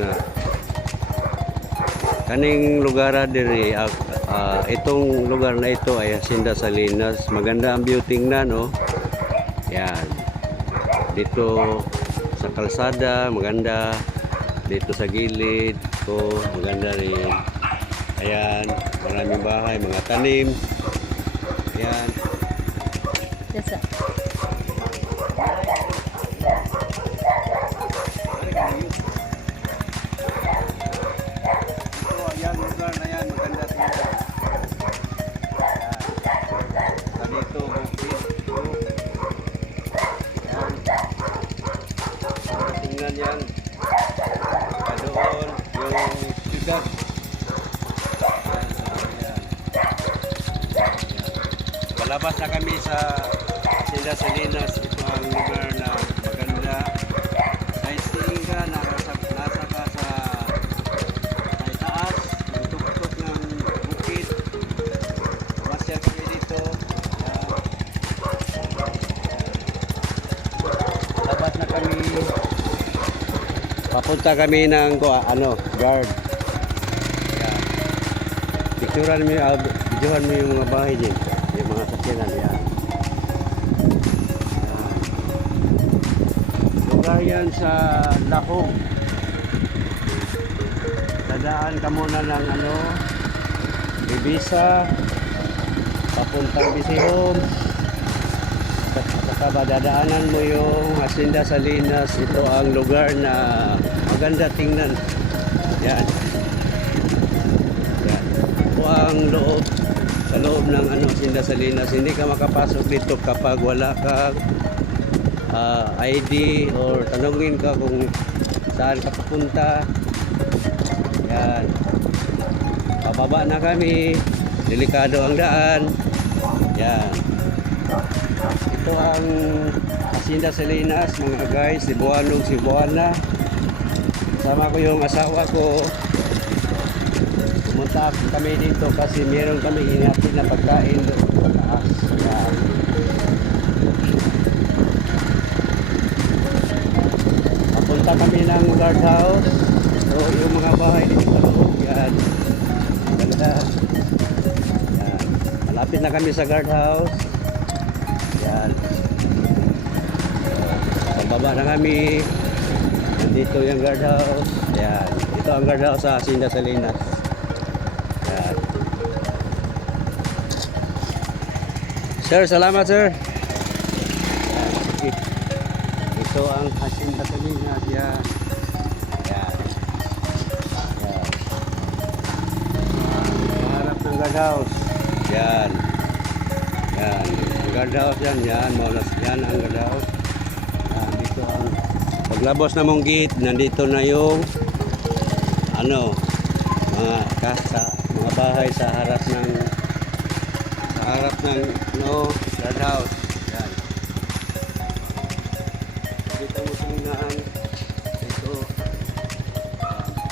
nga kaning lugar diri itong lugar na ito ay Hacienda Salinas. Maganda ang view tingnan, no? Yan. Dito sa kalsada, maganda. Dito sa gilid, maganda rin. Ayan, maraming bahay, mga tanim. Ayan. Yes, sir. Ayan, lugar na yan, maganda tingnan. Ayan. Dito, bukid. Ayan. Tingnan yan. Doon, yung syudad. Palabas na kami sa Hacienda Salinas. Ito ang lugar na maganda. Sightseeing ka, nasa ka sa taas, yung tuktok ng bukid. Masya kami dito. Palabas na kami. Papunta kami ng guard. Yan. Videohan mo yung mga bahay din. Yung mga sakyanan yan. Lugar yan sa Lahog. Dadaan ka muna ng Ibisa, papuntang Bisihom. Saka dadaanan mo yung Hacienda Salinas. Ito ang lugar na maganda tingnan. Yan. Yan. Ito ang loob. Sa loob ng Hacienda Salinas. Hindi ka makapasok dito kapag wala kang ID or tanungin ka kung saan ka papunta. Yan. Pababa na kami. Delikado ang daan. Yan. Ito ang Hacienda Salinas, mga guys, Cebuano, Cebuana. Kasama ko yung asawa ko. Pumunta kami dito kasi meron kami inatid na pagkain doon sa taas. Yan. Papunta kami ng guardhouse. So yung mga bahay dito sa loob. Yan. Ganda. Yan. Malapit na kami sa guardhouse. Yan. Pababa na kami. Nandito yung guardhouse. Yan. Ito ang guardhouse sa Hacienda Salinas. Yan. Sir, salamat sir. Yan. Ito ang Hacienda Salinas. Yan. Yan. Yan. Maharap ng guardhouse. Yan. Yan. Guardhouse yan, yan ang guardhouse. Dito ang paglabos na mong gate, nandito na yung mga bahay sa harap ng guardhouse. Yan. Dito mo tingnan dito.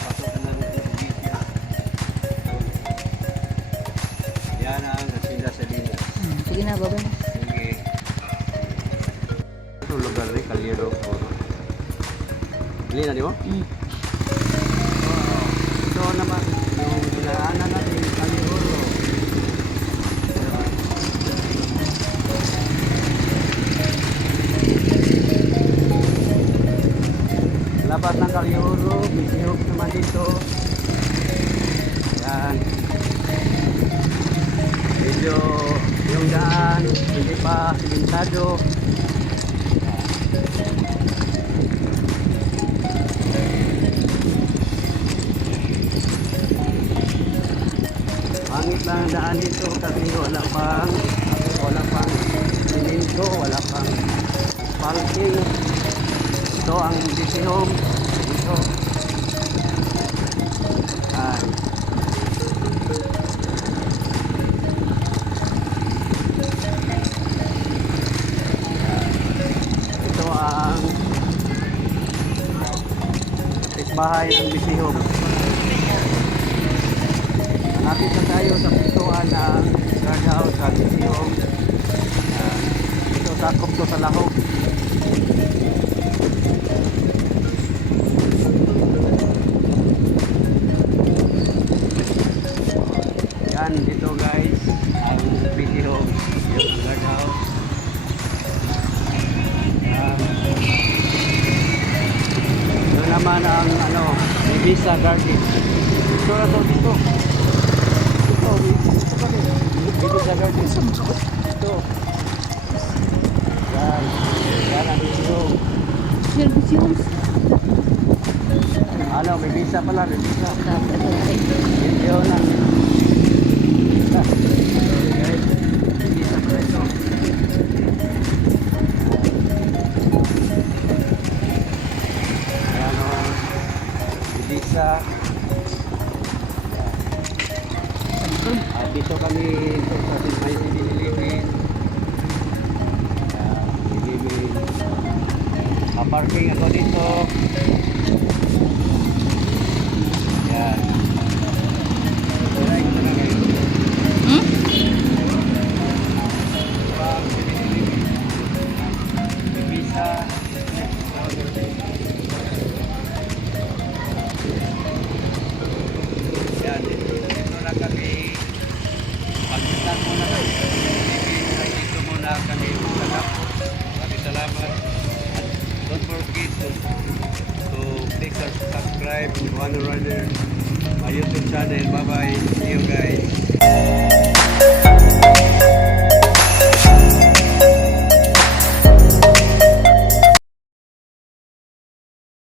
Pasok na ng gate yan. Yan ang Hacienda Salinas. Sige na, baba na. Ito lugar ni Kalyero. Bili na di mo? Ito naman yung dinaanan natin Kalyero. Labas ng Kalyero, Bisihog naman dito. Yan. Medyo yung daan hindi pa simentado. Pangit lang ang daan dito kasi wala pang siminto, wala pang parking. Ito ang Bisihog dito. Ito ang bahay ng Bisihog. Malapit na tayo sa pintuan ng guardhouse sa Bisihog. Ito sakop to sa Lahog. kasama ng ano, Ibiza Garden. Ito na to dito. Ito kami. Ibiza Garden. Ito. Yan. Yan ang dito. Serviciums. Ano, may visa pala, may visa. Video na. Visa. May visa pala ito. Ayan o. May visa. At dito kami ito sa may sinilipin. Sinilipin. Parking ako dito. Yan. Tuloy ko na kayo. Hmm? Visa. Yan. Dito na kami. Pag-start muna kami. Dito muna kami. Maraming salamat. Don't forget to click and subscribe to One Runner, my YouTube channel. Bye bye. See you guys.